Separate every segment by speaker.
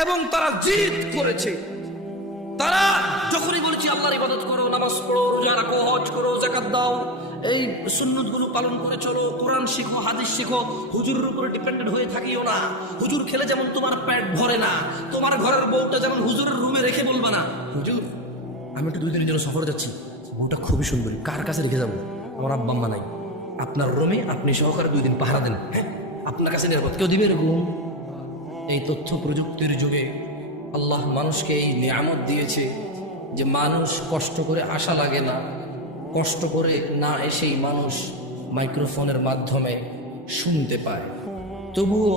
Speaker 1: এবং তারা জিদ করেছে। তারা যখনই বলেছি, আল্লাহর ইবাদত করো, নামাজ পড়ো, রোজা রাখো, হজ করো জাকাত দাও, এই সুন্নতগুলো পালন করে চলো, কোরআন শিখো, হাদিস শিখো, হুজুরের উপরে ডিপেন্ডেন্ট হয়ে থাকিও না। হুজুর খেলে যেমন তোমার পেট ভরে না, তোমার ঘরের বউটা যেমন হুজুরের রুমে রেখে বলবে না। হুজুর, আমি একটু দুই দিনের জন্য সফরে যাচ্ছি। বউটা খুবই সুন্দরী, কার কাছে রেখে যাব? আমার আব্বা আম্মা নাই। আপনার রুমে আপনি সহকারে দুই দিন পাহারা দেন। হ্যাঁ আপনার কাছে নিরাপদ। কেউ দিবে এরকম? এই তথ্য প্রযুক্তির যুগে আল্লাহ মানুষকে এই নিয়ামত দিয়েছে যে মানুষ কষ্ট করে আসা লাগে না, কষ্ট করে না এসেই মানুষ মাইক্রোফোনের মাধ্যমে শুনতে পায়। তবুও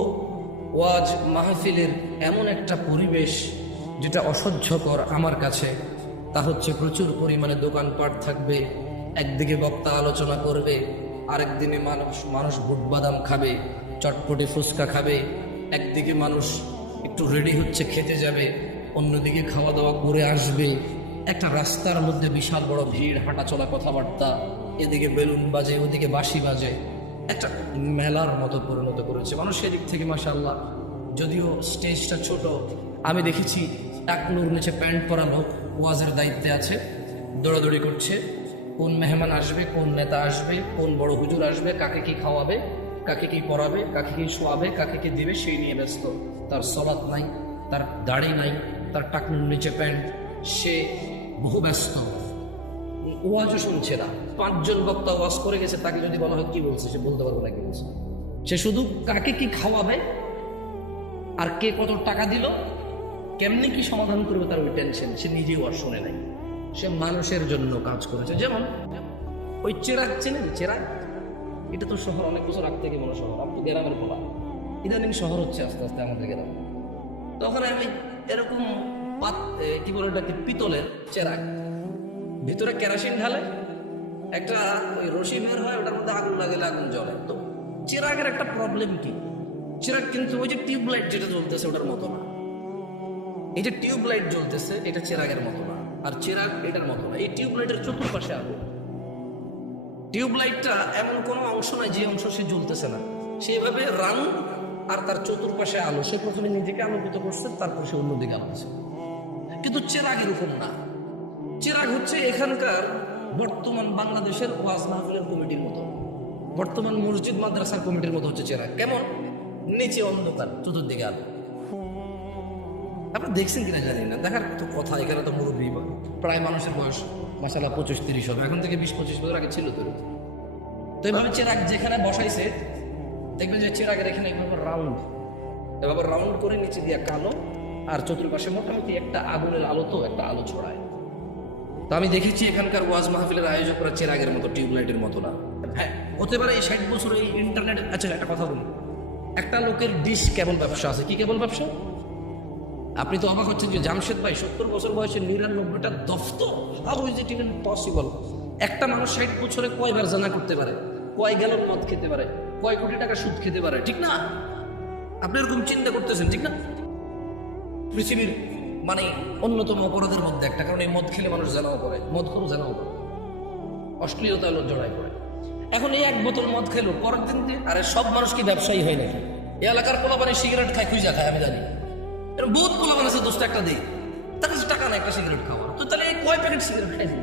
Speaker 1: ওয়াজ মাহফিলের এমন একটা পরিবেশ যেটা অসহ্যকর আমার কাছে, তা হচ্ছে প্রচুর পরিমাণে দোকানপাট থাকবে, একদিকে বক্তা আলোচনা করবে, আরেক দিনে মানুষ মানুষ বুট বাদাম খাবে, চটপটে ফুচকা খাবে একদিকে মানুষ একটু রেডি হচ্ছে, খেতে যাবে, অন্যদিকে খাওয়া দাওয়া করে আসবে। একটা রাস্তার মধ্যে বিশাল বড় ভিড়, হাঁটাচলা, কথাবার্তা। এদিকে বেলুন বাজে, ওদিকে বাঁশি বাজে। একটা মেলার মতো পরিণত করেছে মানুষ সেদিক থেকে মাসাল্লাহ যদিও স্টেজটা ছোট, আমি দেখেছি টাকনুর নিচে প্যান্ট পরা লোক ওয়াজের দায়িত্বে আছে, দৌড়াদৌড়ি করছে। কোন মেহমান আসবে, কোন নেতা আসবে, কোন বড় হুজুর আসবে, কাকে কি খাওয়াবে কাকে কি পড়াবে কাকে কি শোয়াবে কাকে কি দেবে, সেই নিয়ে ব্যস্ত। তার সলাৎ নাই, তার দাড়ি নাই, তার টাকনুর নিচে প্যান্ট, সে বহু ব্যস্ত। ওয়াজও শুনছে না। পাঁচজন বক্তা ওয়াজ করে গেছে, তাকে যদি বলা হয়, কি বলছে? সে বলতে পারবে না কি বলছে। সে শুধু কাকে কি খাওয়াবে, আর কে কত টাকা দিল, কেমনি কি সমাধান করবে তার ওই টেনশন সে নিজেও আর শোনে নাই। সে মানুষের জন্য কাজ করেছে। যেমন, ওই চেরাগ, চেনেন? চেরাগ? এটা তো শহর, অনেক বছর আগ থেকে মনে শহর। আপনি গ্রামের বলা। ইদানিং শহর হচ্ছে আস্তে আস্তে আমাদের গ্রাম। তখন আমি এরকম পাত কি বলে এটাকে পিতলের চেরাগ ভিতরে কেরাসিন ঢালে, একটা ওই রশি বের হয়, ওটার মধ্যে আগুন লাগে আগুন জ্বলে। তো চেরাকের একটা প্রবলেম কি? চেরাক কিন্তু ওই যে টিউবলাইট যেটা জ্বলতেছে, ওটার মতো না। এই যে টিউবলাইট জ্বলতেছে, এটা চেরাগের মতো না। আর চেরাক এটার মতো না। এই টিউবলাইটের চতুর্পাশে আগুন। টিউবলাইটটা এমন কোনো অংশ নাই যে অংশ সে জ্বলতেছে না। সেভাবে রান আর তার চতুর্পাশে আলো। সে প্রথমে নিজেকে আলোকিত করছে, তারপর সে অন্যদিকে আলোছে কিন্তু চেরাগ এরকম না। চেরাগ হচ্ছে এখানকার বর্তমান বাংলাদেশের ওয়াজ মাহফিলের কমিটির মতো। বর্তমান মসজিদ মাদ্রাসার কমিটির মতো হচ্ছে চেরাগ। কেমন? নিচে অন্ধকার, চতুর্দিকে আলো। আপনারা দেখছেন কিনা জানি না। দেখার তো কথা, এখানে তো মুরব্বী প্রায় মানুষের বয়স। মাসালা পঁচিশ, তিরিশ হবে। এখন থেকে বিশ, পঁচিশ বছর আগে ছিল তো এরকম। তো এভাবে চেরাগ যেখানে বসাইছে, দেখবেন যে চেরাগের এখানে এভাবে রাউন্ড। এভাবে রাউন্ড করে নিচে দিয়ে কালো, আর চতুর্পাশে মোটামুটি একটা আগুনের আলো তো একটা আলো ছড়ায়। তো আমি দেখেছি এখানকার ওয়াজ মাহফিলের আয়োজকরা চেরাগের মতো টিউবলাইটের মতো না। হ্যাঁ হতে পারে এই ষাট বছর এই ইন্টারনেট আচ্ছা একটা কথা বলি। একটা লোকের ডিশ কেবল ব্যবসা আছে। কি কেবল ব্যবসা? আপনি তো অবাক হচ্ছেন যে জামশেদ ভাই সত্তর বছর বয়সে নিরানব্বইটা দফতর? How is it even possible একটা মানুষ ষাট বছরে কয়বার জানা করতে পারে? কয় গ্যালন মদ খেতে পারে? কয় কোটি টাকা সুদ খেতে পারে? ঠিক না? আপনি এরকম চিন্তা করতেছেন, ঠিক না? পৃথিবীর মানে অন্যতম অপরাধের মধ্যে একটা, কারণ এই মদ খেলে মানুষ জানাও করে, মদ খেলেও জানাও করে। অশ্লীলতা হলো জড়াই করে এখন এই এক বোতল মদ খেলো, পরের দিন আরে সব মানুষ কি ব্যবসায়ী হয় নাকি? এই এলাকার কোনো মানে সিগারেট খায়, খুঁজা খায়, আমি জানি। এরকম বহুত পোলাপান আছে দোষটা একটা দিই। তার কাছে টাকা নাই, একটা সিগারেট খাওয়া তো তাহলে কয় প্যাকেট সিগারেট খাইছে?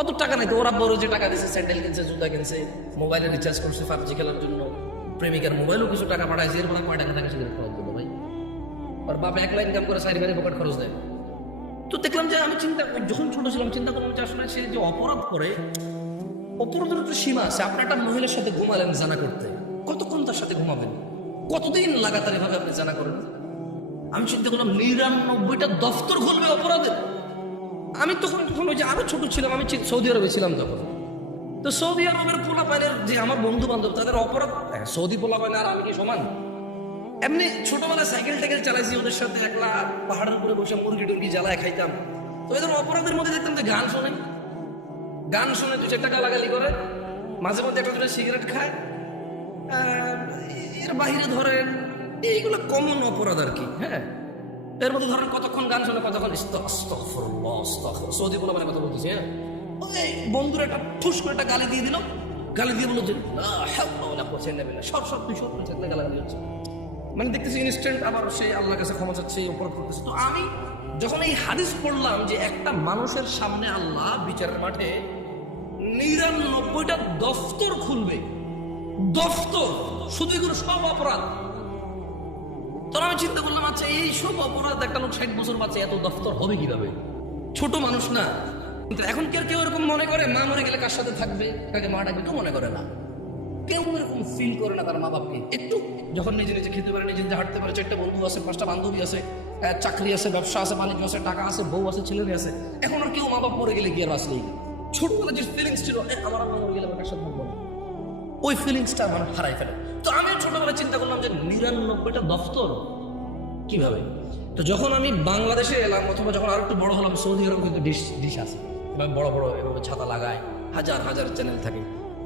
Speaker 1: অত টাকা নাই তো, ওরা বড় যে টাকা দিয়েছে স্যান্ডেল কিনছে, জুতা কিনছে মোবাইলে রিচার্জ করছে পাবজি খেলার জন্য। প্রেমিকার মোবাইলও কিছু টাকা পাঠাইছে, এর বেলা কয় টাকা টাকা সিগারেট খাওয়ার জন্য ভাই? আর বাপ এক লাইন কাম করে, সারি বাড়ি পকেট খরচ দেয়। তো দেখলাম যে আমি চিন্তা যখন ছোট ছিলাম চিন্তা করলাম যে আসলে সে যে অপরাধ করে, অপরাধের তো সীমা আছে, আপনি একটা মহিলার সাথে ঘুমালেন জানা করতে। কতক্ষণ তার সাথে ঘুমাবেন? কতদিন লাগাতার এভাবে আপনি জানা করেন? আমি চিন্তা করলাম নিরানব্বইটা দফতর খুলবে অপরাধের। আমি তখন তখন ওই যে আরও ছোট ছিলাম আমি সৌদি আরবে ছিলাম তখন। তো সৌদি আরবের পোলাপাইনের যে আমার বন্ধু বান্ধব তাদের অপরাধ হ্যাঁ, সৌদি পোলাপাইন আর আমি কি সমান? এমনি ছোটবেলায় সাইকেল টাইকেল চালাইছি ওদের সাথে একলা পাহাড়ের উপরে বসে মুরগি টুরগি জ্বালায় খাইতাম। তো এদের অপরাধের মধ্যে দেখতাম যে গান শোনে। গান শুনে দু টাকা লাগালি করে। মাঝে মধ্যে একটা দুটো সিগারেট খায়। এর বাইরে ধরেন এইগুলো কমন অপরাধ আর কি হ্যাঁ? এর মধ্যে ধরেন কতক্ষণ গান শুনে, কতক্ষণ। সৌদি বলে মানে কথা বলতেছি হ্যাঁ? ওই বন্ধুরা একটা ঠুস করে একটা গালি দিয়ে দিল, গালি দিয়ে বলল যে কুওয়াতা সব সব তুই সব থাকলে গালাগালি হচ্ছে মানে দেখতেছি ইনস্ট্যান্ট আবার সে আল্লাহর কাছে ক্ষমা চাচ্ছে অপরাধ করতেছে। তো আমি যখন এই হাদিস পড়লাম যে একটা মানুষের সামনে আল্লাহ বিচারের মাঠে নিরানব্বইটা দফতর খুলবে, দফতর, শুধু এগুলো সব অপরাধ। তখন আমি চিন্তা করলাম আচ্ছা এই সব অপরাধ একটা লোক ষাট বছর বাঁচে, এত দফতর হবে কীভাবে? ছোট মানুষ না। কিন্তু এখন কেউ কেউ এরকম মনে করে, মা মরে গেলে কার সাথে থাকবে? কাকে মা ডাকবে? কেউ মনে করে না। কেউ এরকম ফিল করে না তার মা বাপকে একটু। যখন নিজে নিজে খেতে পারে, নিজে নিজে হাঁটতে পারে, চারটা বন্ধু আছে, পাঁচটা বান্ধবী আছে চাকরি আছে, ব্যবসা আছে, বাণিজ্য আছে, টাকা আছে, বউ আছে, ছেলে মেয়ে আছে, এখন আর কেউ মা বাপ মরে গেলে কি আর আসলেই ছোটবেলা যে ফিলিংস ছিল আমার আম্মা মরে গেলে আমার কার সাথে ওই ফিলিংসটা মানে হারাই ফেলে। তো আমি ছোটবেলায় চিন্তা করলাম যে নিরানব্বইটা দফতর কীভাবে? তো যখন আমি বাংলাদেশে এলাম, অথবা যখন আর একটু বড় হলাম, সৌদি আরব কিন্তু ডিশ ডিশ আছে। এভাবে বড় বড় এভাবে ছাতা লাগায়, হাজার হাজার চ্যানেল থাকে।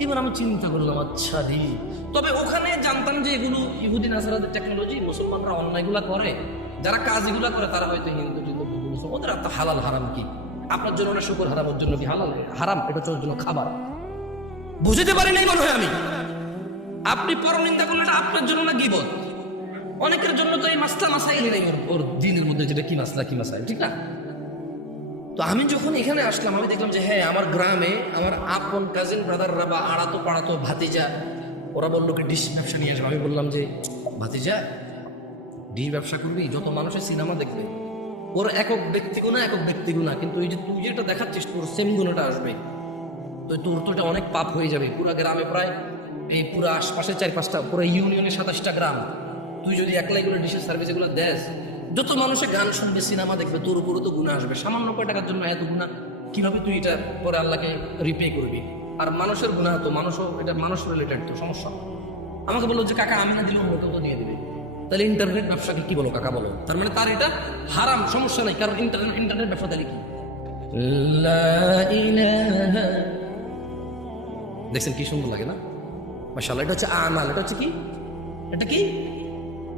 Speaker 1: এবার আমি চিন্তা করলাম আচ্ছা দি। তবে ওখানে জানতাম যে এগুলো ইহুদিন আসারাদের টেকনোলজি মুসলমানরা অন্যায়গুলা করে। যারা কাজ এগুলা করে, তারা হয়তো হিন্দু, টিন্দু ওদের তো হালাল, হারাম কি? আপনার জন্য না শুকুর হারাম ওর জন্য কি হালাল? হারাম, এটা জন্য খাবার। বুঝতে পারি নাই মনে হয় আমি। আপনি পরনিন্দা করলে এটা আপনার জন্য না গিবত? অনেকের জন্য তো এই মাসলা মাসাইল নেই ওর- দিনের মধ্যে যেটা কি মাসলা কি মাসাইল ঠিক না? তো আমি যখন এখানে আসলাম, আমি দেখলাম যে হ্যাঁ আমার গ্রামে আমার আপন কাজিন ব্রাদাররা বা আড়াতো পাড়াতো ভাতিজা, ওরা বলল কি, ডিশ ব্যবসা নিয়ে আসবে। আমি বললাম যে, ভাতিজা, ডিশ ব্যবসা করবি? যত মানুষের সিনেমা দেখবে, ওর একক ব্যক্তিগুণা একক ব্যক্তিগুণা কিন্তু এই যে তুই যেটা দেখাচ্ছিস, তোর সেম গুণটা আসবে। তো তোর তো এটা অনেক পাপ হয়ে যাবে। পুরো গ্রামে প্রায় এই পুরো আশপাশে চার পাঁচটা পুরো ইউনিয়নে সাতাশটা গ্রাম। তুই যদি একলাই গুলো ডিশের সার্ভিস এগুলো দেস, যত মানুষে গান শুনবে, সিনেমা দেখবে, তোর উপরও তো গুণা আসবে। সামান্য কয় টাকার জন্য এত গুণা, কীভাবে তুই এটা পরে আল্লাহকে রিপে করবি? আর মানুষের গুণা তো, মানুষও, এটা মানুষ রিলেটেড তো, সমস্যা। আমাকে বলল যে, কাকা, আমি না দিলেও ওটাও তো দিয়ে দিবে। তাহলে ইন্টারনেট ব্যবসাকে কি বলো, কাকা, বলো? তার মানে তার এটা হারাম, সমস্যা নাই, কারণ ইন্টারনেট ইন্টারনেট ব্যবসা তাহলে কি? দেখছেন কি সুন্দর লাগে না? মাশাআল্লাহ, এটা হচ্ছে আমাল, এটা হচ্ছে কি? এটা কি?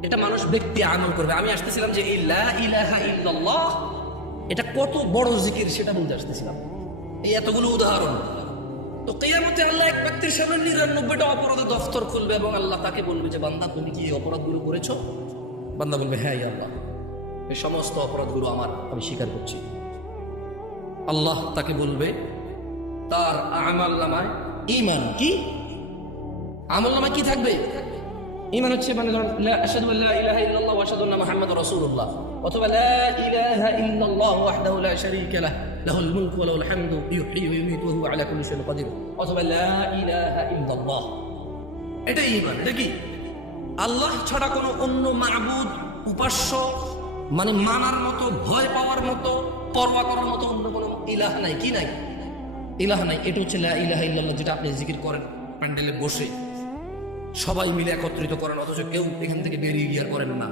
Speaker 1: এটা মানুষ, ব্যক্তি আমল করবে। আমি আসতেছিলাম যে ইল্লাল্লাহ, এটা কত বড় জিকির সেটা বলতে আসতেছিলাম। এই এতগুলো উদাহরণ। তো কেয়ামতে আল্লাহ এক ব্যক্তির সামনে নিরানব্বইটা অপরাধে দফতর খুলবে এবং আল্লাহ তাকে বলবে যে, বান্দা, তুমি কি এই অপরাধগুলো করেছ? বান্দা বলবে হ্যাঁ আল্লাহ, এই সমস্ত অপরাধগুলো আমার, আমি স্বীকার করছি। আল্লাহ তাকে বলবে, তার আমাল নামায় ইমান কি? আমল নামা কি থাকবে? ইমান হচ্ছে মানে ধরুন আশহাদু আল্লা ইলাহা ইল্লাল্লাহ ওয়া আশহাদু আন্না মুহাম্মাদুর রাসূলুল্লাহ, অথবা লা ইলাহা ইল্লাল্লাহ ওয়াহদাহু লা শারীকা লাহ, লাহুল মুলকু ওয়া লাহুল হামদু, ইউহয়ী ওয়া ইউমীতু ওয়া হুয়া আলা কুল্লি শাইইন কাদির অথবা লা ইলাহা ইল্লাল্লাহ। এটা ইমান এটা কি? আল্লাহ ছাড়া কোনো অন্য মাবুদ, উপাস্য মানে মানার মতো, ভয় পাওয়ার মতো, পরোয়া করার মতো অন্য কোনো ইলাহ নাই, কি নাই? ইলাহ নাই, এটা হচ্ছে লা ইলাহা ইল্লাল্লাহ, যেটা আপনি জিকির করেন, প্যান্ডেলে বসে। সবাই মিলে একত্রিত করেন, অথচ কেউ এখান থেকে বেরিয়ে গিয়ে করেন না।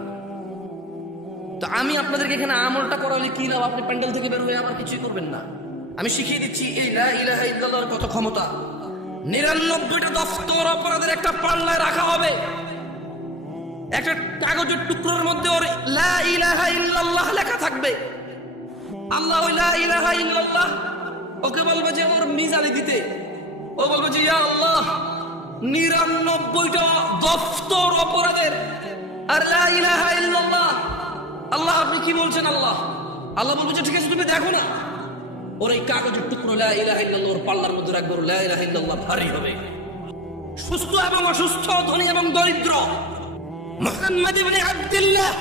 Speaker 1: তো আমি আপনাদেরকে এখানে আমলটা করালে কি লাভ? আপনি প্যান্ডেল থেকে বের হয়ে আমার কিছুই করবেন না। আমি শিখিয়ে দিচ্ছি, এই লা ইলাহা ইল্লাল্লাহর কত ক্ষমতা। নিরানব্বইটা দফতর অপরাধের একটা পাল্লায় রাখা হবে। একটা কাগজের টুকরোর মধ্যে ওর লা ইলাহা ইল্লাল্লাহ লেখা থাকবে। আল্লাহ লা ইলাহা ইল্লাল্লাহ, ওকে বলবে যে ওর মিজানি দিতে। ও বলবে যে ইয়া আল্লাহ নিরানব্বইটা দফতর অপরাধের আর লা ইলাহা ইল্লাল্লাহ আল্লাহ আপনি কি বলছেন আল্লাহ আল্লাহ বলবে যে ঠিক আছে তুমি দেখো না ওর এই কাগজের টুকরো লা ইলাহা ইল্লাল্লাহ ওর পাল্লার মধ্যে রাখবে ওর লা ইলাহা ইল্লাল্লাহ ভারী হবে সুস্থ এবং অসুস্থ ধনী এবং দরিদ্র মুহাম্মদ ইবনে আব্দুল্লাহ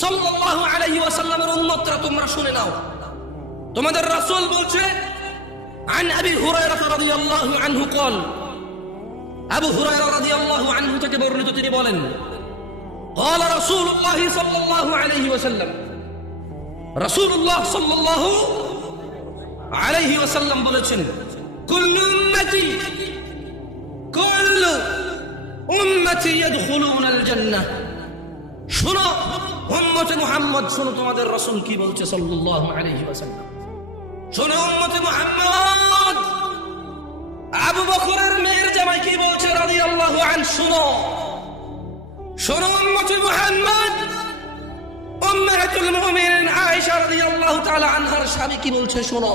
Speaker 1: সাল্লাল্লাহু আলাইহি ওয়াসাল্লামের উম্মতরা তোমরা শুনে নাও তোমাদের রাসূল বলছে عن ابي هريره رضي الله عنه قال আবু হুরায়রা রাদিয়াল্লাহু আনহু থেকে বর্ণিত তিনি বলেন قال رسول الله صلى الله عليه وسلم رسول الله صلى الله عليه وسلم বলেছেন كل امتي كل امتي يدخلون الجنه শোনো উম্মতে মুহাম্মদ শোনো তোমাদের রাসূল কি বলছে সাল্লাল্লাহু আলাইহি ওয়াসাল্লাম শোনো উম্মতে মুহাম্মদ আবু বকরের মেয়ের জামাই কি বলছে? রাদিয়াল্লাহু আন শোনো। শোনো, উম্মতে মুহাম্মদ। উম্মাহাতুল মুমিনিন, আয়েশা রাদিয়াল্লাহু তাআলা আনহার স্বামী কি বলছে, শোনো।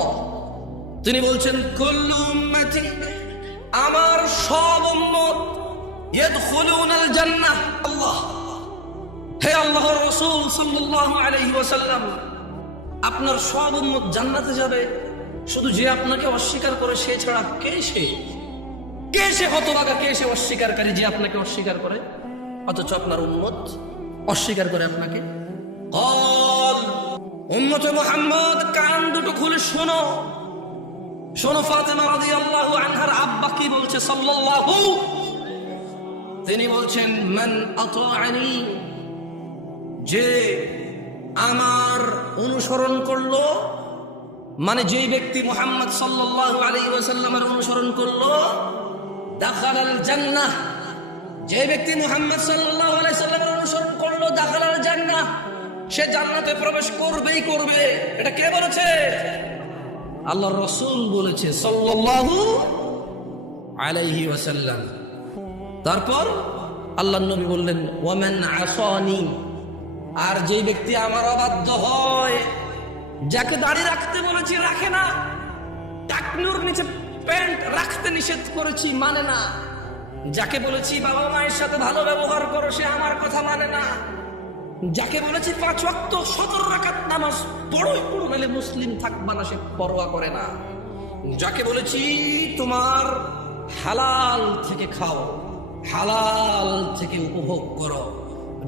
Speaker 1: তিনি বলছেন, কুল্লু উম্মতি, আমার সব উম্মত ইয়াদখুলুনাল জান্নাহ। আল্লাহ। হে আল্লাহ রসুল সাল্লাল্লাহু আলাইহি ওয়াসাল্লাম, আপনার সব উম্মত জান্নাতে যাবে। শুধু যে আপনাকে অস্বীকার করে, সে ছাড়া কে সে? কে সে হতভাগা, কে সে অস্বীকারকারী যে আপনাকে অস্বীকার করে? অথচ আপনার উম্মত অস্বীকার করে আপনাকে। কল, উম্মতে মোহাম্মদ, কান দুটো খুলে শোনো। শোনো ফাতেমা রাদিয়াল্লাহু আনহার আব্বা কি বলছে? সাল্লাল্লাহু। তিনি বলছেন, মান আতাআনি। যে আমার অনুসরণ করল মানে যে ব্যক্তি মোহাম্মদ আলাইহি ওয়াসাল্লামের অনুসরণ করল, দাখালাল জান্নাহ। যে ব্যক্তি মুহাম্মদ আলাইহি সাল্লামের অনুসরণ করল, দাখালাল জান্নাহ, সে জান্নাতে প্রবেশ করবেই করবে। এটা কে বলেছে? আল্লাহর রাসূল বলেছে, সাল্লাল্লাহু আলাইহি ওয়াসাল্লাম। তারপর আল্লাহ নবী বললেন ওমেন আসানি? আর যে ব্যক্তি আমার অবাধ্য হয় যাকে দাড়ি রাখতে বলেছি রাখে না, টাকনুর নিচে প্যান্ট রাখতে নিষেধ করেছি মানে না। যাকে বলেছি বাবা মায়ের সাথে ভালো ব্যবহার করো, সে আমার কথা মানে না। যাকে বলেছি পাঁচ ওয়াক্ত সতেরো রাকাত নামাজ বড়ই পড়ো, নাহলে মুসলিম থাকবা না, সে পরোয়া করে না। যাকে বলেছি তোমার হালাল থেকে খাও, হালাল থেকে উপভোগ করো।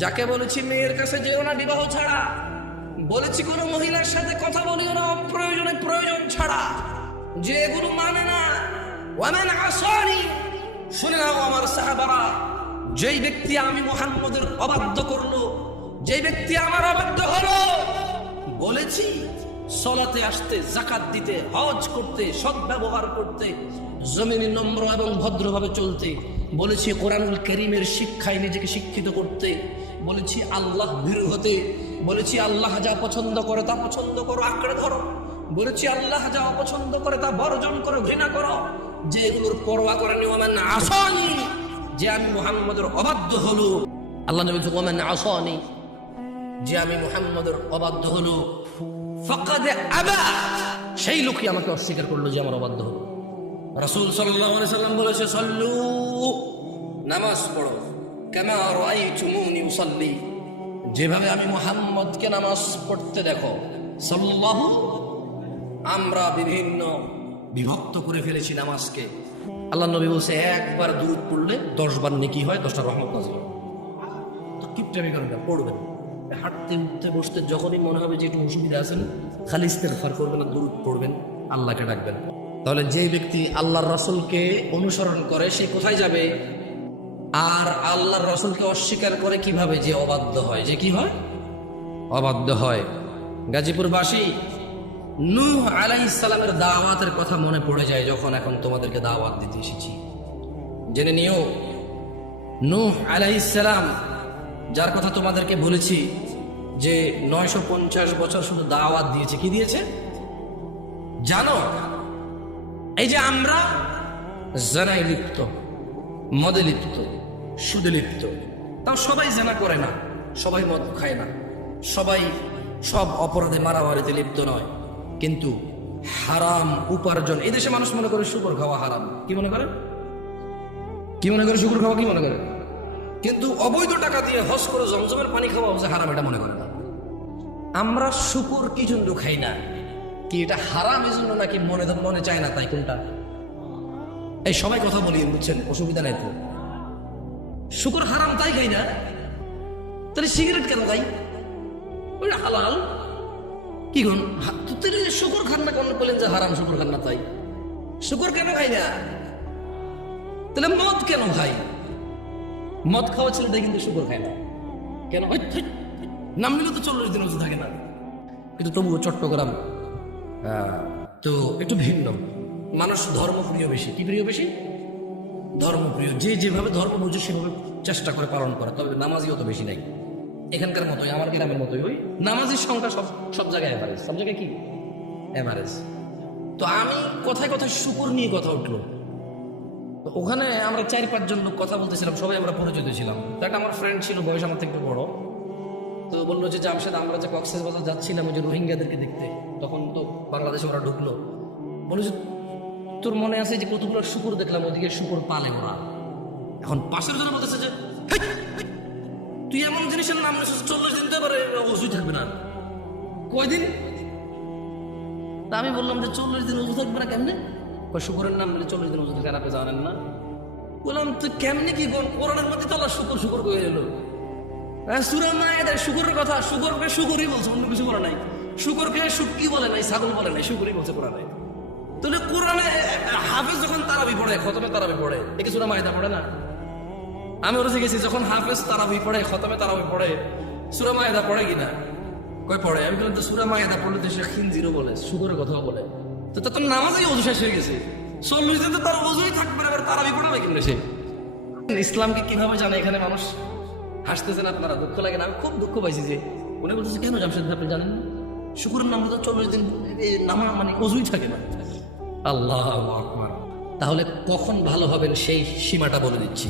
Speaker 1: যাকে বলেছি মেয়ের কাছে যেও না, বিবাহ ছাড়া বলেছি কোনো মহিলার সাথে কথা বলিও না, অপ্রয়োজনে প্রয়োজন ছাড়া। যে এগুলো মানে না। ওয়ামেন আসানি, শুনে নাও আমার সাহাবারা, যেই ব্যক্তি আমি মোহাম্মদের অবাধ্য করল, যেই ব্যক্তি আমার অবাধ্য হলো, বলেছি সলাতে আসতে জাকাত দিতে, হজ করতে, সৎ ব্যবহার করতে, জমিনে নম্র এবং ভদ্রভাবে চলতে, বলেছি কোরআনুল করিমের শিক্ষায় নিজেকে শিক্ষিত করতে, বলেছি আল্লাহ ভীরু হতে বলেছি, আল্লাহ যা পছন্দ করে তা পছন্দ করো, আঁকড়ে ধরো। বলেছি, আল্লাহ যা অপছন্দ করে তা বর্জন করো, ঘৃণা করো। যে এগুলোর পরোয়া করে নিয়মান আসনি যে আমি মুহাম্মদের অবাধ্য হলো আল্লাহ নবী ওমান আসনি যে আমি মুহাম্মদের অবাধ্য হলো ফাকাদে আবা, সেই লোকই আমাকে অস্বীকার করল যে আমার অবাধ্য হলো। রাসূল সাল্লাল্লাহু আলাইহি সাল্লাম বলেছে, সল্লু, নামাজ পড়ো। কামা রাআইতুমুনি উসাল্লি। যেভাবে আমি মোহাম্মদকে নামাজ পড়তে দেখো, সাল্লাল্লাহু আমরা বিভিন্ন বিভক্ত করে ফেলেছি নামাজকে। আল্লাহ নবী বলছে, একবার দূর পড়লে দশ বার নেকি হয়, দশটা রহমত নাজিল তো কিপটামি করেন পড়বেন। হাঁটতে, উঠতে, বসতে, যখনই মনে হবে যে একটু অসুবিধা আছেন খালি ইস্তেগফার করবেন আর দূর পড়বেন, আল্লাহকে ডাকবেন। তাহলে যে ব্যক্তি আল্লাহর রাসুলকে অনুসরণ করে, সে কোথায় যাবে? আর আল্লাহর রাসূলকে অস্বীকার করে কীভাবে যে অবাধ্য হয়? যে কি হয়? অবাধ্য হয়। গাজীপুরবাসী, নূহ আলাইহিস সালামের দাওয়াতের কথা মনে পড়ে যায় যখন এখন তোমাদেরকে দাওয়াত দিতে এসেছি। জেনে নিও, নূহ আলাইহিস সালাম, যার কথা তোমাদেরকে বলেছি যে নয়শো পঞ্চাশ বছর শুধু দাওয়াত দিয়েছে, কি দিয়েছে? জানো, এই যে আমরা জানাই লিপ্ত, মদে লিপ্ত সুদে লিপ্ত। তাও সবাই জানা করে না, সবাই মদ খায় না। সবাই সব অপরাধে মারামারিতে লিপ্ত নয়। কিন্তু হারাম উপার্জন, এই দেশে মানুষ মনে করে শুকর খাওয়া হারাম। কি মনে করে? কি মনে করে শুকুর খাওয়া, কি মনে করে? কিন্তু অবৈধ টাকা দিয়ে হস করে জমজমের পানি খাওয়া হচ্ছে হারাম, এটা মনে করে না। আমরা শুকুর কি জন্য খাই না? কি এটা হারাম এই জন্য নাকি মনে মনে চায় না তাই কোনটা? এই সবাই কথা বলি, বুঝছেন? অসুবিধা নাই তো। শুকুর হারাম তাই খাই না? তাহলে সিগারেট কেন খাই? ওইটা হালাল। কি গুণ? তুই শুকুর খান না কেন বলেন যে হারাম শুকুর খান না তাই? শুকুর কেন খাই না? তাহলে মদ কেন খাই? মদ খাওয়া ছেলেটা কিন্তু শুকুর খায় না। কেন? নাম নিলে তো চল্লিশ দিন ওষুধ থাকে না। কিন্তু তবুও চট্টগ্রাম তো একটু ভিন্ন। মানুষ ধর্ম প্রিয় বেশি। কি প্রিয় বেশি? ধর্মপ্রিয়, যে যেভাবে ধর্ম বুঝে সেভাবে চেষ্টা করে পালন করে, তবে নামাজিও তো বেশি নাই। এখানকার মতোই, আমার গ্রামের মতোই, ওই নামাজির সংখ্যা সব সব জায়গায় এভারেজ সব জায়গায় কি? এভারেজ তো আমি কোথায় কোথায় শুকুর নিয়ে কথা উঠল। তো ওখানে আমরা চার পাঁচজন লোক কথা বলতেছিলাম, সবাই আমরা পরিচিত ছিলাম। একটা আমার ফ্রেন্ড ছিল, বয়স আমার থেকে একটু বড়। তো বলল যে জামশেদ আমরা যে কক্সেস বাজার যাচ্ছিলাম, ওই যে রোহিঙ্গাদেরকে দেখতে। তখন তো বাংলাদেশে ওরা ঢুকলো। বলে যে তোর মনে আছে যে কতগুলো শুকুর দেখলাম ওদিকে শুকুর পালে ওরা। এখন পাশের জন্য বলতেছে যে "হেই, হেই, তুই এমন জিনিসের নাম চল্লিশ দিন তো অবশ্যই থাকবে না। কয়দিন? তা আমি বললাম যে চল্লিশ দিন ওষুধ থাকবে না কেমনে? শুকুরের নাম নিলে চল্লিশ দিন ওষুধ কেন আপনি জানেন না? বললাম তুই কেমনে কি বল কোরআনের মধ্যে তো আল্লাহ শুকুর শুকুর হ্যাঁ সুরা মায়েদের শুকুরের কথা শুকুরকে শুকুরই বলছে অন্য কিছু বলে নাই। শুকুরকে শুকি বলে নাই? ছাগল বলে নাই শুকুরই বলছে কোরআনে। তাহলে কোরআনে হাফেজ যখন তারাবি পড়ে, খতমে তারাবি পড়ে একে সুরা মায়েদা পড়ে না? আমি ওরা গেছি যখন হাফেজ তারাবি পড়ে, খতমে তারাবি পড়ে, সুরা পড়ে কিনা পড়ে? আমি বললাম, তো সুরা পড়লে তো সে বলে বলে। তো নামাজই অজু শেষ হয়ে গেছে। চল্লিশ দিন তো তার অজুই থাকবে না তারাবি পড়াবে সে? ইসলামকে কীভাবে জানে এখানে মানুষ? হাসতেছেন আপনারা, দুঃখ লাগে না? আমি খুব দুঃখ পাইছি যে, উনি বলতেছে, কেন জামশেদ আপনি জানেন না? শুকুরের নাম তো চল্লিশ দিন নামা মানে অজুই থাকে না। আল্লাহ আকবার তাহলে কখন ভালো হবেন সেই সীমাটা বলে দিচ্ছি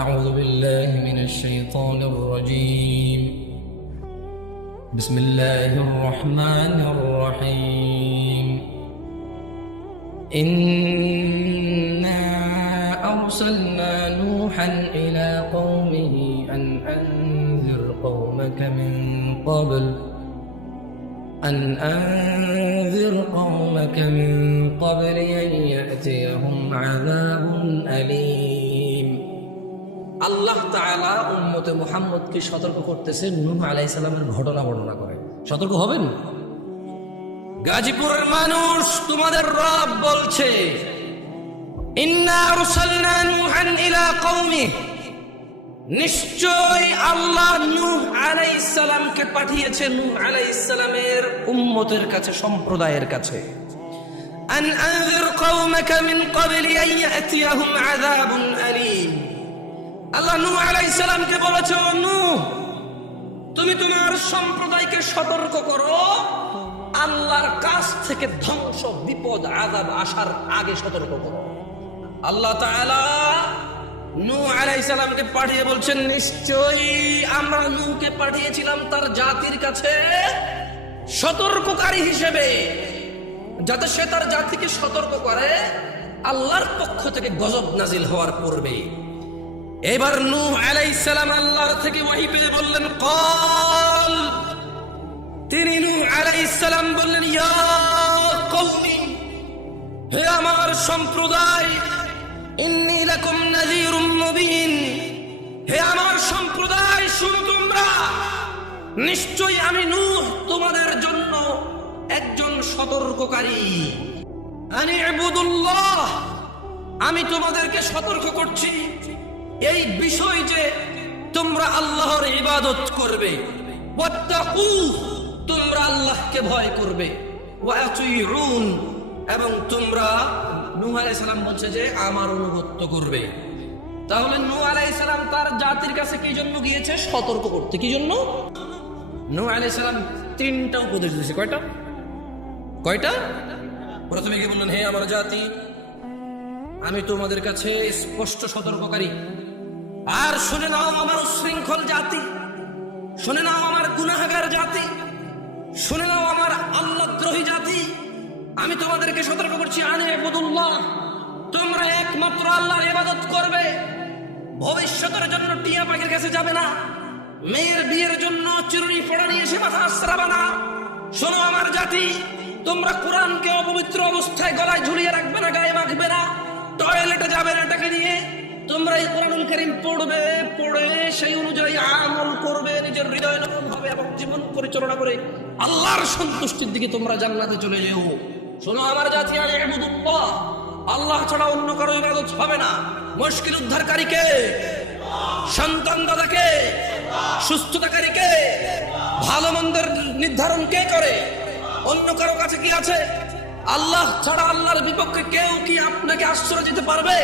Speaker 1: أعوذ بالله من الشيطان الرجيم بسم الله الرحمن الرحيم إنا أرسلنا نوحا إلى قومه أن أنذر قومك من قبل أن أنذر قومك من قبل أن يأتيهم عذاب أليم আল্লাহ তাআলা উম্মতে মুহাম্মদকে সতর্ক করতেছে নূহ আলাইহিস সালামের ঘটনা বর্ণনা করে সতর্ক হবেন গাজীপুরের মানুষ তোমাদের রব বলছে ইন্না আরসালনা নূহান ইলা কওমিহি নিশ্চয় আল্লাহ নূহ আলাইহিস সালামকে পাঠিয়েছে নূহ আলাইহিস সালামের উম্মতের কাছে সম্প্রদায়ের কাছে আন আনজির কওমাকা মিন ক্বাবলি আন ইয়াতিয়াহুম আযাবুন আলীম আল্লাহ নূহ আলাইহিস সালামকে বলেছে নূহ, তুমি তোমার সম্প্রদায়কে সতর্ক করো। আল্লাহর কাছ থেকে ধ্বংস, বিপদ, আযাব আসার আগে সতর্ক করো। আল্লাহ তাআলা নূহ আলাইহিস সালামকে পাঠিয়ে বলছেন, নিশ্চয়ই আমরা নূহকে পাঠিয়েছিলাম তার জাতির কাছে সতর্ককারী হিসেবে। যাতে সে তার জাতিকে সতর্ক করে, আল্লাহর পক্ষ থেকে গজব নাজিল হওয়ার পূর্বে। এবার নূহ আলাইহিস সালাম আল্লাহর থেকে ওহী পেয়ে বললেন, কল। তিনি নূহ আলাইহিস সালাম বললেন হে আমার সম্প্রদায়, ইন্নী হে আমার সম্প্রদায়, শুনো তোমরা, নিশ্চয়ই আমি নূহ তোমাদের জন্য একজন সতর্ককারী। আমি তোমাদেরকে সতর্ক করছি। এই বিষয় যে তোমরা আল্লাহর ইবাদত করবে তোমরা আল্লাহকে ভয় করবে। এবং তোমরা নূহ আলাইহিস সালাম বলছে যে, আমার অনুগত্য করবে। তাহলে নূহ আলাইহিস সালাম তার জাতির কাছে কি জন্য গিয়েছে? সতর্ক করতে। কি জন্য? নূহ আলাইহিস সালাম তিনটা উপদেশ দিয়েছে। কয়টা? কয়টা? প্রথমে কি বললেন, হে আমার জাতি, আমি তোমাদের কাছে স্পষ্ট সতর্ককারী। আর শুনে নাও আমার উশৃঙ্খল জাতি, শুনে নাও আমার গুনাহগার জাতি, শুনে নাও আমার আল্লাহদ্রোহী জাতি। আমি তোমাদেরকে সতর্ক করছি, আনে বদুল্লাহ তোমরা একমাত্র আল্লাহর ইবাদত করবে। ভবিষ্যতের জন্য টিয়া পাখির কাছে যাবে না, মেয়ের বিয়ের জন্য চিরুনি পড়া নিয়ে এসে মাথা আশ্রাবে না। শোনো আমার জাতি তোমরা কোরআনকে অপবিত্র অবস্থায় গলায় ঝুলিয়ে রাখবে না, গায়ে মাখবে না, টয়লেটে যাবে না এটাকে নিয়ে। তোমরা এই কোরআনুল কারীম পড়বে, পড়ে সেই অনুযায়ী আমল করবে, নিজের হৃদয় নরম হবে এবং জীবন পরিচালনা করে আল্লাহর সন্তুষ্টির দিকে তোমরা জান্নাতে চলে যেও। শোনো আমার জাতি আর আল্লাহ ছাড়া অন্য কারও ইবাদত হবে না। মুশকিল উদ্ধারকারীকে, সন্তান দাদাকে, সুস্থতাকারীকে, ভালো মন্দের নির্ধারণ কে করে? অন্য কারও কাছে কি আছে? আল্লাহ ছাড়া আল্লাহর বিপক্ষে কেউ কি আপনাকে আশ্রয় দিতে পারবে?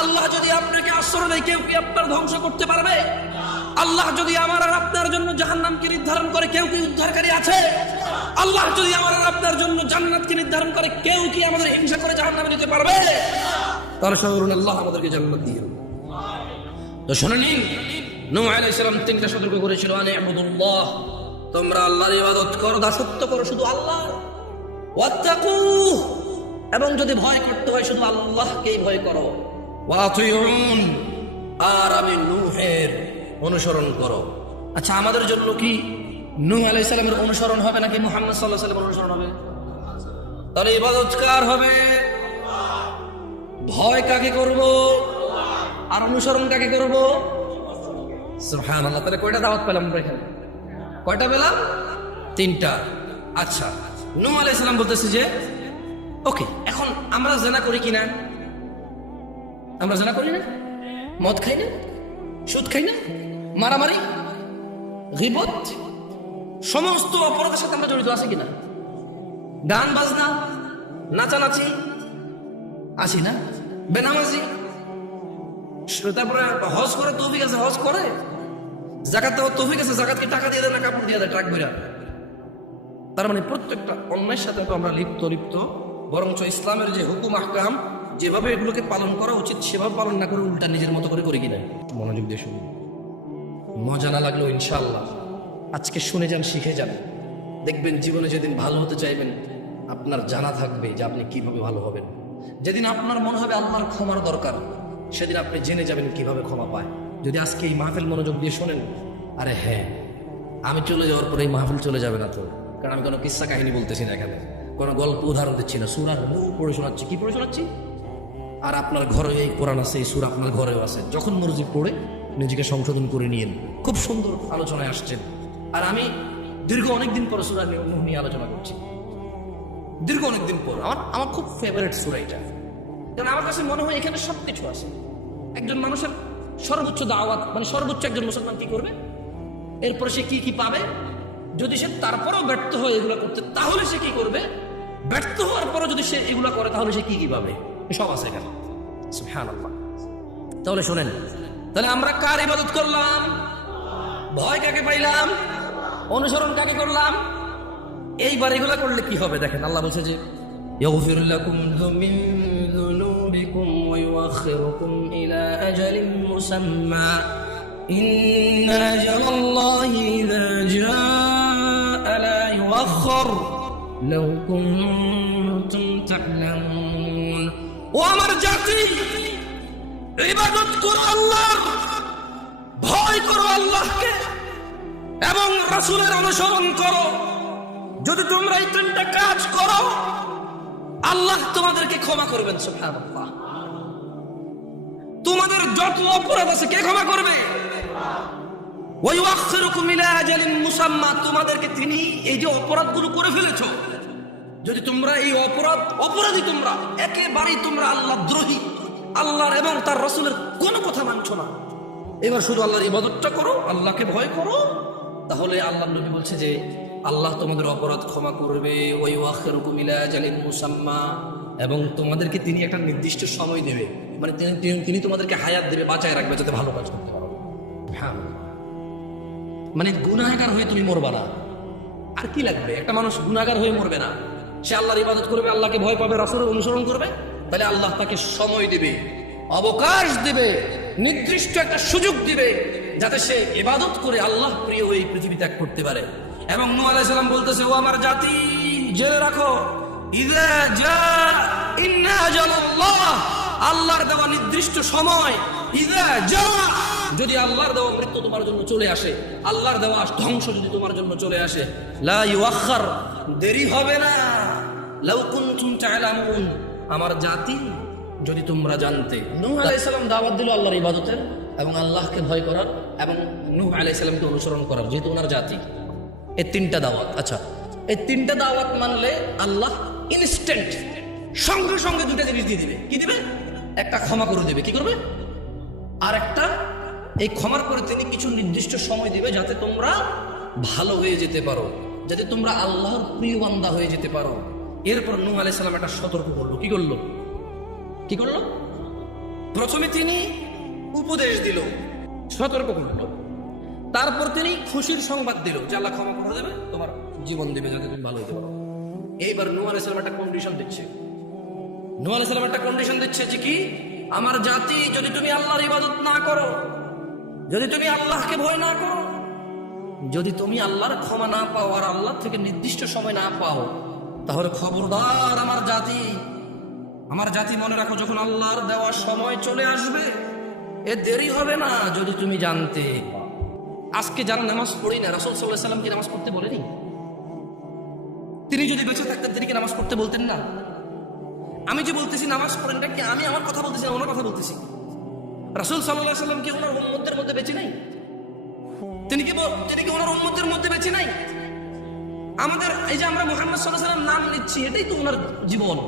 Speaker 1: আল্লাহ যদি আপনাকে আশ্রয় দেয়, কেউ কি আপনার ধ্বংস করতে পারবে? আল্লাহ যদি আমার আর আপনার জন্য জাহান্নামকে নির্ধারণ করে, কেউ কি উদ্ধারকারী আছে? আল্লাহ যদি আমার আর আপনার জন্য জান্নাতকে নির্ধারণ করে, কেউ কি আমাদের হিংসা করে জাহান্নামে দিতে পারবে? তার সঙ্গে আল্লাহ আমাদেরকে জান্নাত দিয়ে তো শুনে নিন, নূহ আলাইহিস সালাম তিনটা সতর্ক করেছিল আনে আবুদুল্লাহ তোমরা আল্লাহর ইবাদত করো, দাসত্ব করো, শুধু ওয়াত্তাকু। এবং যদি ভয় করতে হয়, শুধু আল্লাহকেই ভয় করো। আর আমি নূহের অনুসরণ করো। আচ্ছা আমাদের জন্য কি নূহ আলাইসালামের অনুসরণ হবে, নাকি মুহাম্মদ সাল্লাহ সাল্লামের অনুসরণ হবে? তাহলে ইবাদত কার হবে? ভয় কাকে করব? আর অনুসরণ কাকে করব? সুবহানাল্লাহ, তাহলে কয়টা দাওয়াত পেলাম আমরা এখানে? কয়টা পেলাম? তিনটা। আচ্ছা নূহ আলাইহিস সালাম বলতেছে যে, ওকে, এখন আমরা জানা করি কিনা আমরা জানা করি না? মদ খাই না? সুদ খাই না? মারামারি? গিবত? সমস্ত অপরাধের সাথে আমরা জড়িত আছি কিনা গান বাজনা? নাচানাচি? আছি না? বেনামাজি? তারপরে হজ করে তৌফিক আছে, হজ করে? জাকাত দেওয়ার তৌফিক আছে জাকাতকে টাকা দিয়ে দেয় না কাপড় দিয়ে দেয় ট্রাক বেরা তার মানে প্রত্যেকটা অন্যায়ের সাথে তো আমরা লিপ্ত লিপ্ত। বরঞ্চ ইসলামের যে হুকুম আহকাম যেভাবে এগুলোকে পালন করা উচিত সেভাবে পালন না করে উল্টা নিজের মতো করে করি কিনা। মনোযোগ দিয়ে শুনুন। মজা না লাগল ইনশাল্লাহ আজকে শুনে যান শিখে যান। দেখবেন জীবনে যেদিন ভালো হতে চাইবেন আপনার জানা থাকবে যে আপনি কীভাবে ভালো হবেন। যেদিন আপনার মনে হবে আল্লাহর ক্ষমার দরকার সেদিন আপনি জেনে যাবেন কীভাবে ক্ষমা পায়। যদি আজকে এই মাহফিল মনোযোগ দিয়ে শোনেন, আরে হ্যাঁ আমি চলে যাওয়ার পরে এই মাহফিল চলে যাবে না তো। কারণ আমি কোনো কিস্সা কাহিনী বলতেছি না এখানে। কোনো গল্প উদাহরণ দিচ্ছি না সুরার মূল পড়ে শোনাচ্ছি। কি পড়ে শোনাচ্ছি? আর আপনার ঘরে এই কোরআন আছে, এই সুর আপনার ঘরেও আছে। যখন মর্জি পড়ে নিজেকে সংশোধন করে নিয়েন। খুব সুন্দর আলোচনায় আসছেন। আর আমি দীর্ঘ অনেকদিন পর সুরা নিয়ে আলোচনা করছি। দীর্ঘ অনেকদিন পর। আমার আমার খুব ফেভারিট সুরা এটা। কারণ আমার কাছে মনে হয় এখানে সব কিছু আছে। একজন মানুষের সর্বোচ্চ দাওয়াত মানে সর্বোচ্চ একজন মুসলমান কি করবে? এরপরে সে কি কি পাবে? যদি সে তারপরেও ব্যর্থ হয় এগুলো করতে, তাহলে সে কি করবে? ব্যর্থ হওয়ার পরও যদি সে এগুলো করে, তাহলে সে কি কি পাবে? সব আছে এখানে। সুবহানাল্লাহ। তাহলে শোনেন, তাহলে আমরা কার ইবাদত করলাম? ভয় কাকে পাইলাম? অনুসরণ কাকে করলাম? এইবার এগুলা করলে কি হবে? দেখেন, আল্লাহ বলছে যে ويؤخركم إلى أجل مسمى إن أجل الله إذا جاء لا يؤخر لو كنتم تعلمون وأمر জাতি ইবাদত করো আল্লাহর ভয় করো আল্লাহকে এবং রাসূলের অনুসরণ করো যদি তোমরা এই তিনটা কাজ করো আল্লাহ তোমাদেরকে ক্ষমা করবেন সুবহানাল্লাহ তোমাদের যত অপরাধ আছে কে ক্ষমা করবে? আজালিন মুসাম্মা, তোমাদেরকে তিনি এই যে অপরাধগুলো করে ফেলেছো, যদি তোমরা এই অপরাধ, অপরাধী তোমরা, একেবারেই তোমরা আল্লাহ দ্রোহী, আল্লাহর এবং তার রসুলের কোনো কথা মানছো না। এবার শুধু আল্লাহর ইবাদতটা করো, আল্লাহকে ভয় করো, তাহলে আল্লাহ নবী বলছে যে, আল্লাহ তোমাদের অপরাধ ক্ষমা করবে। ওই ওয়াখেরুকুম ইলা আজালিন মুসাম্মা। এবং তোমাদেরকে তিনি একটা নির্দিষ্ট সময় দেবে। মানে তিনি তোমাদেরকে হায়াত দেবে, বাঁচায় রাখবে যাতে ভালো কাজ করতে পারো। হ্যাঁ। মানে গুনাহগার হয়ে তুমি মরবা না। আর কি লাগবে? একটা মানুষ গুনাহগার হয়ে মরবে না। সে আল্লাহর ইবাদত করবে, আল্লাহকে ভয় পাবে, রাসূলের অনুসরণ করবে, তাহলে আল্লাহ তাকে সময় দেবে, অবকাশ দিবে, নির্দিষ্ট একটা সুযোগ দিবে, যাতে সে ইবাদত করে আল্লাহ প্রিয় এই পৃথিবী ত্যাগ করতে পারে। এবং নূহ আলাইহিস সালাম বলতেছে, ও আমার জাতি, জেনে রাখো আল্লাহর দেওয়া নির্দিষ্ট সময়। যদি আল্লাহর দেওয়া মৃত্যু তোমার জন্য চলে আসে, আল্লাহর দেওয়া ধ্বংস যদি তোমার জন্য চলে আসে দেরি হবে না। আমার জাতি, যদি তোমরা জানতে। নূহ আলাইহিস সালাম দাওয়াত দিল আল্লাহর ইবাদতের এবং আল্লাহকে ভয় করার এবং নূহ আলাইহিস সালামকে অনুসরণ করার, যেহেতু ওনার জাতি। এই তিনটা দাওয়াত আচ্ছা। এই তিনটা দাওয়াত মানলে আল্লাহ ইনস্ট্যান্ট সঙ্গে সঙ্গে দুটা জিনিস দিয়ে দিবে। কি দিবে? একটা ক্ষমা করে দেবে। কি করবে? আর একটা, এই ক্ষমার পরে তিনি কিছু নির্দিষ্ট সময় দিবে যাতে তোমরা ভালো হয়ে যেতে পারো, যাতে তোমরা আল্লাহর প্রিয় বান্দা হয়ে যেতে পারো। এরপর আলাইহিস সালাম একটা সতর্ক করল। কি করল? কি করল? প্রথমে তিনি উপদেশ দিল। সতর্ক করল। তারপর তিনি খুশির সংবাদ দিল যে আল্লাহ ক্ষমা করে দেবে, তোমার জীবন দেবে যাতে তুমি ভালো হতে পারো। এইবার নূহ আলাইহিস সালাম একটা কন্ডিশন দিচ্ছে। নূহ আলাইহিস সালাম একটা কন্ডিশন দিচ্ছে যে কি? আমার জাতি, যদি তুমি আল্লাহর ইবাদত না করো, যদি তুমি আল্লাহকে ভয় না করো, যদি তুমি আল্লাহর ক্ষমা না পাও আর আল্লাহ থেকে নির্দিষ্ট সময় না পাও, তাহলে খবরদার আমার জাতি। আমার জাতি মনে রাখো, যখন আল্লাহর দেওয়া সময় চলে আসবে, এ দেরি হবে না, যদি তুমি জানতে। আজকে যারা নামাজ পড়ি না, রাসুল সাল্লাহ সাল্লাম কি নামাজ পড়তে বলেনি? তিনি যদি বেঁচে থাকতেন, তিনি কি নামাজ পড়তে বলতেন না? আমি যে বলতেছি নামাজ পড়েন কি আমি আমার কথা বলতেছি না, ওনার কথা বলতেছি? রাসুল সাল্লাহ সাল্লাম কি ওনার উন্মতের মধ্যে বেঁচে নাই? তিনি কি তিনি কি ওনার উন্মতের মধ্যে বেঁচে নাই? আমাদের এই যে আমরা মোহাম্মদ সাল্লাহ সাল্লাম নাম নিচ্ছি, এটাই তো ওনার জীবন।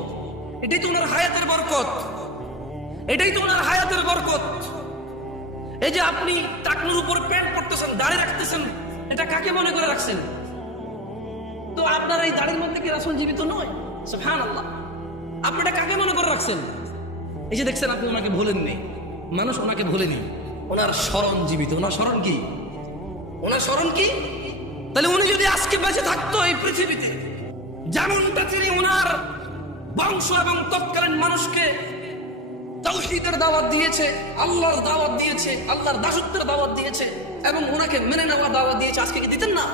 Speaker 1: এটাই তো ওনার হায়াতের বরকত। এটাই তো ওনার হায়াতের বরকত। এই যে আপনি টাকনুর উপর প্যান্ট পরতেছেন দাঁড়িয়ে রাখতেছেন, এটা কাকে মনে করে রাখছেন? তো আপনার এই দাড়ির মধ্যে কি রাসুল জীবিত নয়? হ্যাঁ আল্লাহ আপনি এটা কাকে মনে করে রাখছেন? এই যে দেখছেন আপনি ওনাকে ভুলেননি। মানুষ ওনাকে ভুলেনি। ওনার স্মরণ জীবিত। ওনার স্মরণ কি? ওনার স্মরণ কি? তাহলে উনি যদি আজকে বেঁচে থাকতো এই পৃথিবীতে, যেমনটা তিনি ওনার বংশ এবং তৎকালীন মানুষকে তৌহিদের দাওয়াত দিয়েছে, আল্লাহর দাওয়াত দিয়েছে, আল্লাহর দাসত্বের দাওয়াত দিয়েছে এবং ওনাকে মেনে নেওয়া দাওয়াত দিয়েছে, আজকে কি দিতেন না?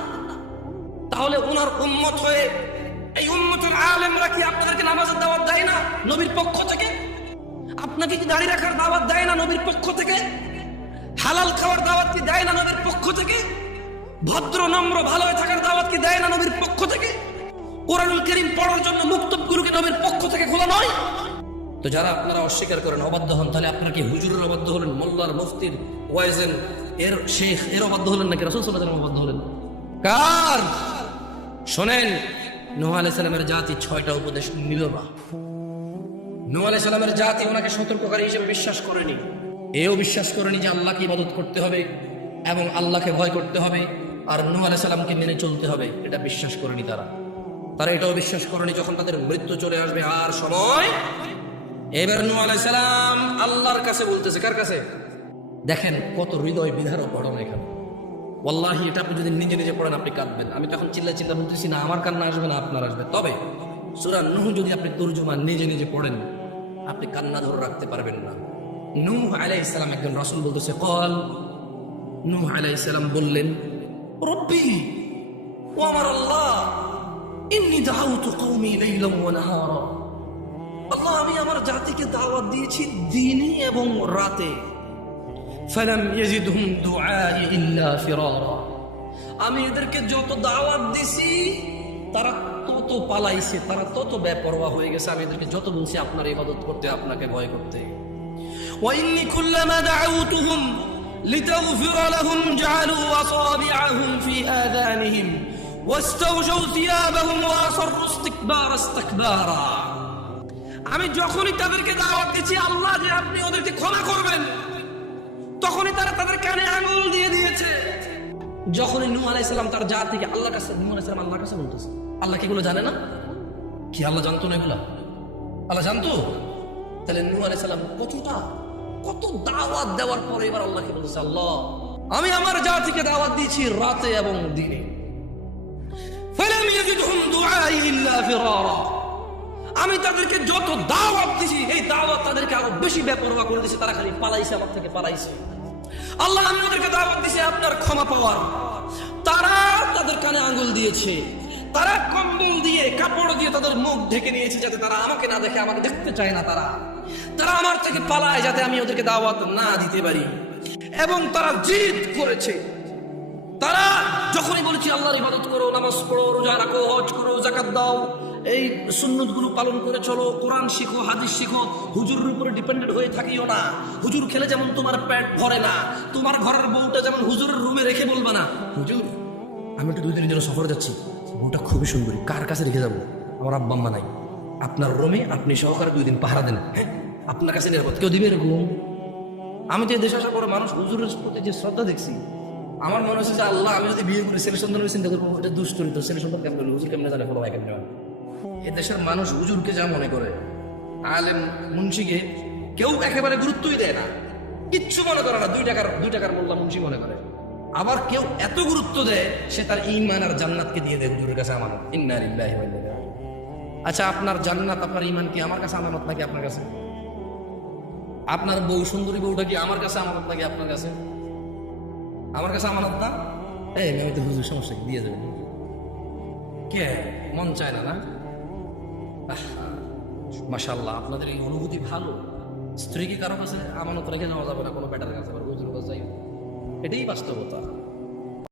Speaker 1: তাহলে ওনার উম্মত হয়ে এই উম্মতের আলেমরা কি আপনাদেরকে নামাজের দাওয়াত দেয় না নবীর পক্ষ থেকে? আপনাকে কি দাঁড়িয়ে রাখার দাওয়াত দেয় না নবীর পক্ষ থেকে? হালাল খাওয়ার দাওয়াত কি দেয় না নবীর পক্ষ থেকে? ভদ্র, নম্র, ভালো হয়ে থাকার দাওয়াত কি দেয় না নবীর পক্ষ থেকে? কোরআনুল করিম পড়ার জন্য মুক্তবগুরুকে নবীর পক্ষ থেকে খোলা নয়? তো যারা আপনারা অস্বীকার করেন, অবাধ্য হন, তাহলে আপনারা কি হুজুরের অবাধ্য হলেন, মোল্লার মুফতির ওয়াইজেন এর শেখ এর অবাধ্য হলেন নাকি রাসুল সাল্লাহ অবাধ্য হলেন? কার? শোনেন, নোহ আলাই সালামের জাতি ছয়টা উপদেশ নিল না। নোহ জাতি ওনাকে সতর্ককারী হিসেবে বিশ্বাস করেনি। এও বিশ্বাস করেনি যে আল্লাহকে ইবাদত করতে হবে এবং আল্লাহকে ভয় করতে হবে আর নূহ আলাই সালামকে মেনে চলতে হবে, এটা বিশ্বাস করেনি তারা। তারা এটাও বিশ্বাস করেনি যখন তাদের মৃত্যু চলে আসবে আর সময়? এবার নূহ আলাই সালাম আল্লাহর কাছে বলতেছে, কার কাছে? দেখেন কত হৃদয় বিধারক ঘটনা এখানে। ওয়াল্লাহি, এটা আপনি যদি নিজে নিজে পড়েন, আপনি কাঁদবেন। আমি তখন চিল্লা চিল্লা বলতেছি, না, আমার কান্না আসবে না, আপনার আসবে। তবে সুরা নুহ যদি আপনি তর্জমা নিজে নিজে পড়েন, আপনি কান্না ধরে রাখতে পারবেন না। নূহ আলাই ইসলাম একজন রসুল বলতেছে, কল। নূহ আলাই ইসলাম বললেন, রব্বি, ও আমার আল্লাহ, ইন্নি দাউতু কওমি লাইলাম ওয়া নাহারা। আল্লাহ, আমি আমার জাতিকে দাওয়াত দিয়েছি দিনে এবং রাতে। আমি এদেরকে যত দাওয়াত দিছি তারা তত পালাইছে তারা তত বেপরোয়া হয়ে গেছে আমি এদেরকে যত বলছি আপনার ইবাদত করতে আপনাকে ভয় করতে وإني كلما دعوتهم لتغفر لهم جعلوا أصابعهم في آذانهم واستغشوا ثيابهم وأصروا استكبارا استكبارا আমি যখনই তাদেরকে দাওয়াত দিচ্ছি আল্লাহ যে আপনি ওদেরকে ক্ষমা করবেন তখনই তারা তাদের কানে আঙুল দিয়ে দিয়েছে যখনই নূহ আলাইসালাম তার যা থেকে আল্লাহর কাছে নূহ আলাইসালাম আল্লাহর কাছে বলতেছে আল্লাহ কি এগুলো জানে না কি আল্লাহ জানতো না এগুলা আল্লাহ জানতো তাহলে নূহ আলাইসালাম কতটা কত দাওয়াত দেওয়ার পরে এবার আল্লাহকে বলতেছে আল্লাহ আমি আমার জাতিকে দাওয়াত দিয়েছি রাতে এবং দিনে فلم يجدهم دعائي إلا فرارا আমি তাদেরকে যত দাওয়াত দিছি, এই দাওয়াত তাদেরকে আরও বেশি বেপরোয়া করে দিছে, তারা খালি পালাইছে, আমার থেকে পালাইছে। আল্লাহ আমি ওদেরকে দাওয়াত দিছে আপনার ক্ষমা পাওয়ার। তারা তাদের কানে আঙ্গুল দিয়েছে। তারা কম্বল দিয়ে, কাপড় দিয়ে তাদের মুখ ঢেকে নিয়েছে যাতে তারা আমাকে না দেখে, আমাকে দেখতে চায় না তারা। তারা আমার থেকে পালায় যাতে আমি ওদেরকে দাওয়াত না দিতে পারি। এবং তারা জিদ করেছে। তারা যখনই বলেছি, আল্লাহর ইবাদত করো, নামাজ পড়ো, রোজা রাখো, হজ করো জাকাত দাও। এই সুন্নতগুলো পালন করে চলো, কোরআন শিখো, হাদিস শিখো, হুজুরের উপরে ডিপেন্ডেন্ট হয়ে থাকিও না। হুজুর খেলে যেমন তোমার প্যাট ভরে না, তোমার ঘরের বউটা যেমন হুজুরের রুমে রেখে বলবে না। হুজুর, আমি একটু দুই দিনের জন্য সফরে যাচ্ছি। বউটা খুবই সুন্দরী, কার কাছে রেখে যাব? আমার আব্বা আম্মা নাই। আপনার রুমে আপনি সহকারে দুই দিন পাহারা দেন। হ্যাঁ আপনার কাছে নিরাপদ। কেউ দিবে এরকম? আমি তো এই দেশে আসার পরে মানুষ হুজুরের প্রতি যে শ্রদ্ধা দেখছি, আমার মনে হচ্ছে যে আল্লাহ, আমি যদি বিয়ে করি, ছেলে সন্তানের চিন্তা করব, এটা দুষ্টরিত ছেলে সন্তান কেমন? হুজুর কেমনে জানে? কোনো কেমনে? এ দেশের মানুষ হুজুরকে যা মনে করে, আলেম, মুন্সিকে কেউ একেবারে গুরুত্বই দেয় না। কিচ্ছু মনে করে না, দুই টাকার দুই টাকার মোল্লা মুন্সি মনে করে। আবার কেউ এত গুরুত্ব দেয়, সে তার ইমান আর জান্নাতকে দিয়ে দেয় হুজুরের কাছে আমানত। ইন্না লিল্লাহি ওয়া ইন্না ইলাইহি রাজিউন। আচ্ছা আপনার জান্নাত, আপনার ইমান কি আমার কাছে আমানত নাকি আপনার কাছে? আপনার বউ, সুন্দরী বউটা কি আমার কাছে আমানত নাকি আপনার কাছে? আমার কাছে আমানত না? এই, আমি তো হুজুর, সমস্যা দিয়ে যাবেন। কে? মন চায় না না? মাশাল্লাহ আপনাদের এই অনুভূতি ভালো? স্ত্রীকে কারও কাছে আমানত রেখে নেওয়া যাবে না কোনো ব্যাটার কাছে? যাই এটাই বাস্তবতা।